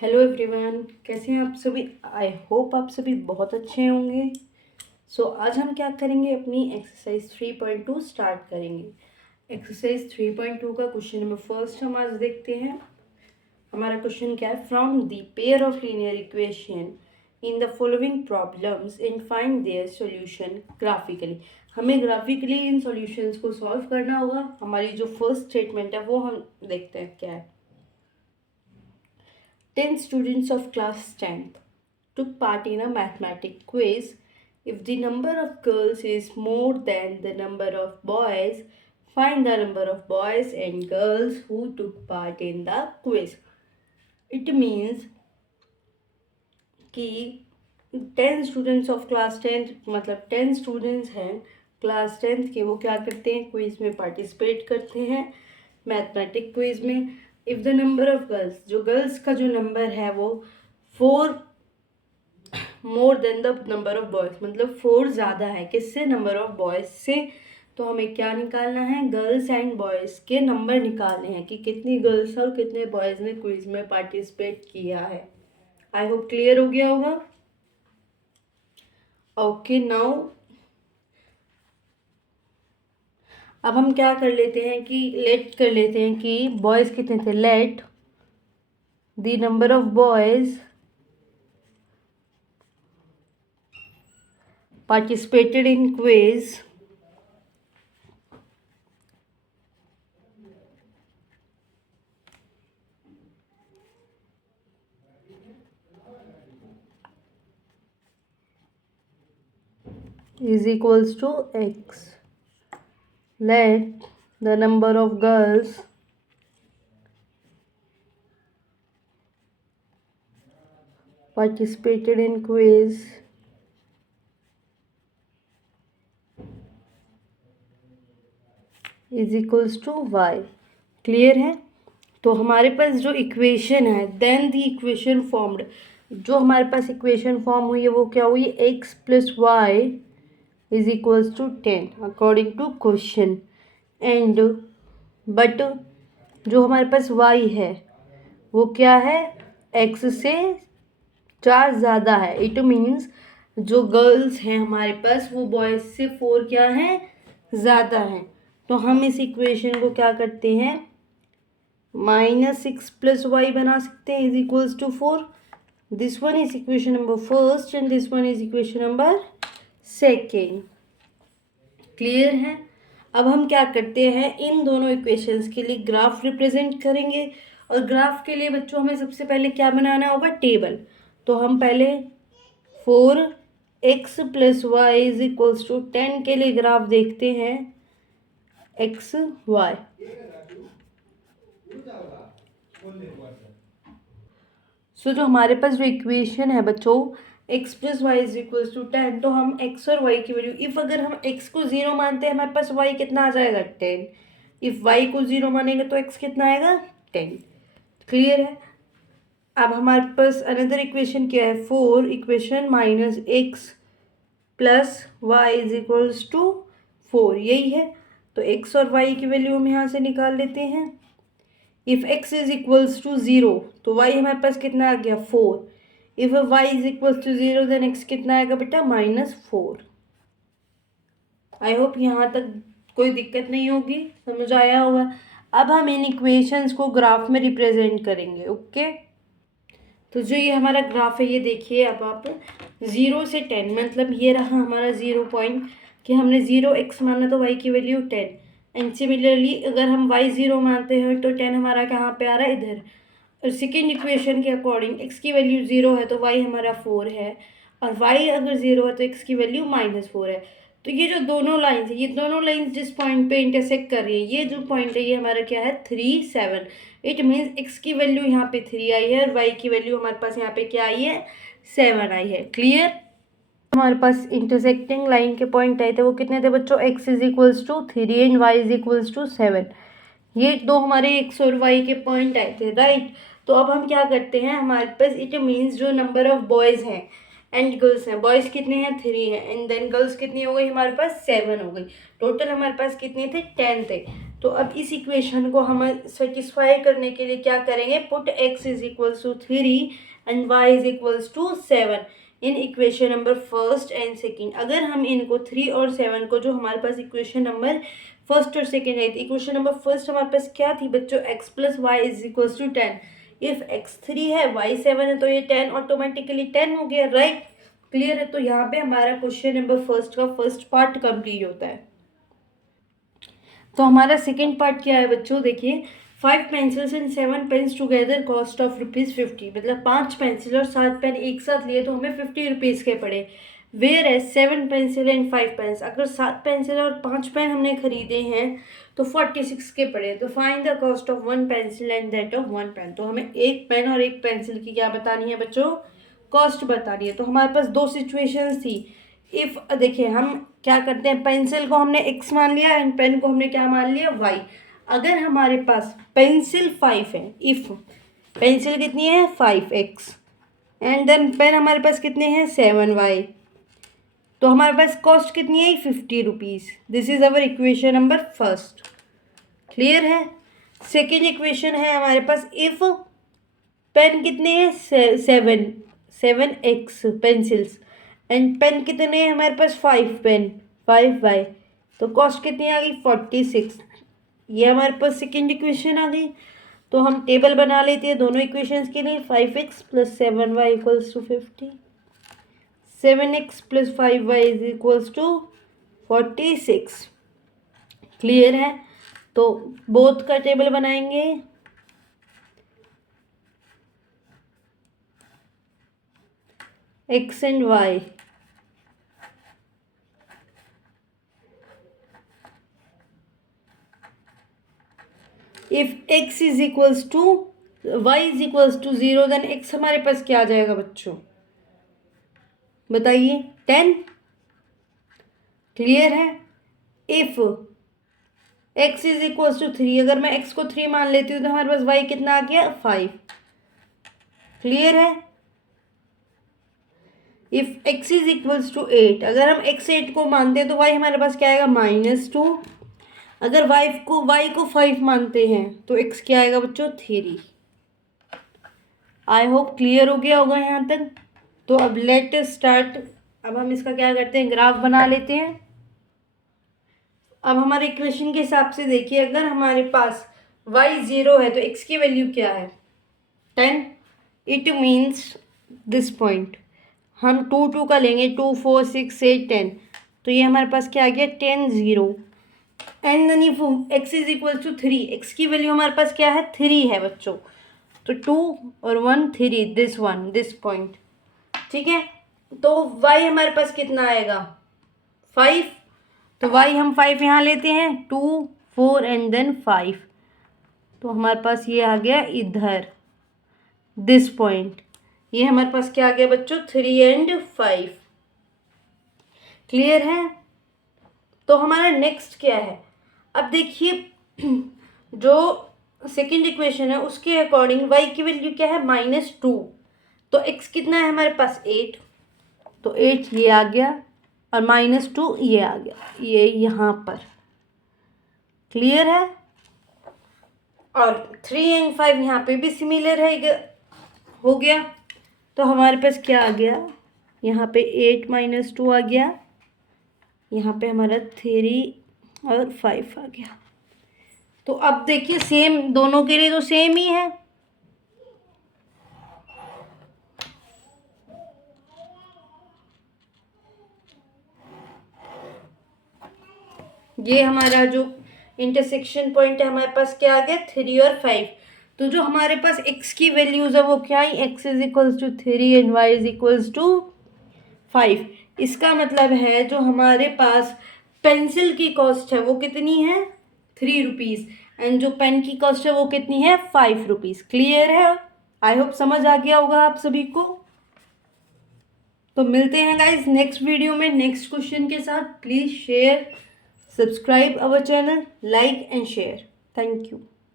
Hello everyone, कैसे हैं आप सभी। आई होप आप सभी बहुत अच्छे होंगे। आज हम क्या करेंगे, अपनी एक्सरसाइज 3.2 स्टार्ट करेंगे। एक्सरसाइज 3.2 का क्वेश्चन नंबर फर्स्ट हम आज देखते हैं। हमारा क्वेश्चन क्या है, from the pair of linear equation in the following problems and find their solution graphically. हमें ग्राफिकली इन सॉल्यूशंस को सॉल्व करना होगा। हमारी जो फर्स्ट स्टेटमेंट है वो हम देखते हैं क्या है। 10 students of class 10th took part in a mathematics quiz. If the number of girls is more than the number of boys, find the number of boys and girls who took part in the quiz. It means कि 10 students of class 10th मतलब 10 students हैं class 10th के, वो क्या करते हैं, quiz में participate करते हैं, मैथमेटिक क्विज में। If the number of girls, जो गर्ल्स का जो नंबर है वो 4 more than the number of boys, मतलब 4 ज़्यादा है किससे, नंबर ऑफ बॉयज़ से। तो हमें क्या निकालना है, गर्ल्स एंड बॉयज़ के नंबर निकालने हैं कि कितनी गर्ल्स और कितने बॉयज़ ने क्विज में पार्टिसिपेट किया है। आई होप क्लियर हो गया होगा। ओके नाउ अब हम क्या कर लेते हैं कि लेट कर लेते हैं कि बॉयज़ कितने थे। Let the number of boys participated in quiz is equals to x. Let the number of girls participated in quiz is equals to y. Clear है। तो हमारे पास जो इक्वेशन है, देन द इक्वेशन फॉर्म्ड, जो हमारे पास इक्वेशन फॉर्म हुई है वो क्या हुई, x plus y is equals to 10 according to question. And but जो हमारे पास y है वो क्या है, x से 4 ज़्यादा है। इट मीन्स जो गर्ल्स हैं हमारे पास वो बॉयज़ से 4 क्या है, ज़्यादा हैं। तो हम इस इक्वेशन को क्या करते हैं, -6 प्लस वाई बना सकते हैं is equals to 4। This one is equation number first and this one is equation number second. Clear है। अब हम क्या करते हैं, इन दोनों इक्वेशंस के लिए ग्राफ रिप्रेजेंट करेंगे। और ग्राफ के लिए बच्चों हमें सबसे पहले क्या बनाना होगा, टेबल। तो हम पहले 4x plus y is equals to 10 के लिए ग्राफ देखते हैं, एक्स वाई। जो हमारे पास जो इक्वेशन है बच्चों, x plus y is equals to 10, तो हम x और y की वैल्यू, इफ़ अगर हम x को 0 मानते हैं हमारे पास y कितना आ जाएगा, 10। इफ़ y को 0 मानेंगे तो x कितना आएगा, 10। क्लियर है। अब हमारे पास अनदर इक्वेशन क्या है, 4 equation minus x plus y is equals to 4, यही है। तो x और y की वैल्यू हम यहाँ से निकाल लेते हैं। If x is equals to 0 तो y हमारे पास कितना आ गया, 4। If y is equals to 0 then x कितना आएगा बेटा, -4। आई होप यहाँ तक कोई दिक्कत नहीं होगी, समझ आया होगा। अब हम इन इक्वेशंस को ग्राफ में रिप्रेजेंट करेंगे। ओके तो जो ये हमारा ग्राफ है ये देखिए, अब आप 0 से 10 मतलब ये रहा हमारा 0 पॉइंट, कि हमने 0x माना तो y की वैल्यू 10। एंड सिमिलरली अगर हम y 0 मानते हैं तो 10 हमारा कहाँ पे आ रहा है, इधर। और सेकेंड इक्वेशन के अकॉर्डिंग x की वैल्यू 0 है तो y हमारा 4 है, और y अगर 0 है तो x की वैल्यू -4 है। तो ये जो दोनों लाइन्स है, ये दोनों लाइन्स जिस पॉइंट पे इंटरसेक्ट कर रही है, ये जो पॉइंट है ये हमारा क्या है, 3, 7। इट मीन्स x की वैल्यू यहाँ पे 3 आई है और y की वैल्यू हमारे पास यहाँ पे क्या आई है, 7 आई है। क्लियर। हमारे पास इंटरसेक्टिंग लाइन के पॉइंट आए थे, वो कितने थे बच्चों, x is equals to 3 and y is equals to 7। ये दो हमारे x और y के पॉइंट आए थे, राइट। तो अब हम क्या करते हैं, हमारे पास इट मीन्स जो नंबर ऑफ बॉयज़ हैं एंड गर्ल्स हैं, बॉयज़ कितने हैं, 3 हैं, एंड देन गर्ल्स कितनी हो गई हमारे पास, 7 हो गई। टोटल हमारे पास कितने थे, 10 थे। तो अब इस इक्वेशन को हम सेटिस्फाई करने के लिए क्या करेंगे, put x is equals to 3 and y is equals to 7 in equation number first and second. अगर हम इनको 3 और 7 को, जो हमारे पास इक्वेशन नंबर फर्स्ट और सेकेंड है, इक्वेशन नंबर फर्स्ट हमारे पास क्या थी बच्चों, x plus y is equals to 10। If x 3 है y 7 है तो ये 10 ऑटोमेटिकली 10 हो गया, राइट। क्लियर है। तो यहाँ पे हमारा क्वेश्चन नंबर फर्स्ट का फर्स्ट पार्ट कंप्लीट होता है। तो हमारा सेकेंड पार्ट क्या है बच्चों, देखिए 5 pencils and 7 pens together cost of ₹50, मतलब 5 पेंसिल और 7 पेन एक साथ लिए तो हमें ₹50 के पड़े। वेयर है 7 पेंसिल एंड 5 पेन्स, अगर 7 पेंसिल और 5 पेन हमने खरीदे हैं तो 46 के पड़े। तो find the cost of 1 pencil and that of 1 pen. तो हमें एक पेन और एक पेंसिल की क्या बतानी है बच्चों, कॉस्ट बतानी है। तो हमारे पास दो सिचुएशंस थी। इफ देखिए हम क्या करते हैं, पेंसिल को हमने x मान लिया एंड पेन को हमने क्या मान लिया y। अगर हमारे पास पेंसिल 5 है, इफ पेंसिल कितनी है 5x एंड देन पेन हमारे पास कितने हैं 7y, तो हमारे पास कॉस्ट कितनी है ₹50। This is our equation number first. Clear है। सेकेंड इक्वेशन है हमारे पास, इफ पेन कितने हैं 7x पेंसिल्स एंड पेन कितने हैं हमारे पास 5 पेन 5y, तो कॉस्ट कितनी आ गई 46। ये हमारे पास सेकेंड इक्वेशन आ गई। तो हम टेबल बना लेते हैं दोनों इक्वेशंस के लिए। 5x plus 7y equals to 50, 7x plus 5y is equals to 46। Clear है। तो बोथ का टेबल बनाएंगे। x and y, if x is equals to y is equals to 0 then x हमारे पास क्या आ जाएगा बच्चों, बताइए 10। क्लियर है। If x is equals to 3, अगर मैं x को 3 मान लेती हूँ तो हमारे पास y कितना आ गया 5। क्लियर है। If x is equals to 8, अगर हम x 8 को मानते हैं तो y हमारे पास क्या आएगा -2। अगर y को 5 मानते हैं तो x क्या आएगा बच्चों 3। आई होप क्लियर हो गया होगा यहाँ तक। तो अब लेट स्टार्ट। अब हम इसका क्या करते हैं, ग्राफ बना लेते हैं। अब हमारे इक्वेशन के हिसाब से देखिए, अगर हमारे पास y 0 है तो x की वैल्यू क्या है 10। इट मीन्स दिस पॉइंट हम 2 का लेंगे, 2 4 6 8 10, तो ये हमारे पास क्या आ गया 10 0। And then if x is equal to 3, x की वैल्यू हमारे पास क्या है 3 है बच्चों, तो 2 और 1 3, दिस पॉइंट। ठीक है। तो y हमारे पास कितना आएगा 5, तो y हम 5 यहाँ लेते हैं, 2 4 एंड देन 5, तो हमारे पास ये आ गया इधर दिस पॉइंट। ये हमारे पास क्या आ गया बच्चों 3 एंड 5। क्लियर है। तो हमारा नेक्स्ट क्या है, अब देखिए जो सेकेंड इक्वेशन है उसके अकॉर्डिंग y की वैल्यू क्या है -2, तो x कितना है हमारे पास 8, तो 8 ये आ गया और -2 ये आ गया, ये यहाँ पर। क्लियर है। और 3 एंड 5 यहाँ पे भी सिमिलर है, हो गया। तो हमारे पास क्या आ गया, यहाँ पे 8 -2 आ गया, यहाँ पे हमारा 3 और 5 आ गया। तो अब देखिए सेम दोनों के लिए तो सेम ही है। ये हमारा जो इंटरसेक्शन पॉइंट है हमारे पास क्या आ गया 3 और 5। तो जो हमारे पास x की वैल्यूज है वो क्या है, x is equals to 3 and y is equals to 5। इसका मतलब है जो हमारे पास पेंसिल की कॉस्ट है वो कितनी है ₹3 एंड जो पेन की कॉस्ट है वो कितनी है ₹5। क्लियर है। आई होप समझ आ गया होगा आप सभी को। तो मिलते हैं गाइज नेक्स्ट वीडियो में नेक्स्ट क्वेश्चन के साथ। Please share, subscribe our channel, like and share. Thank you.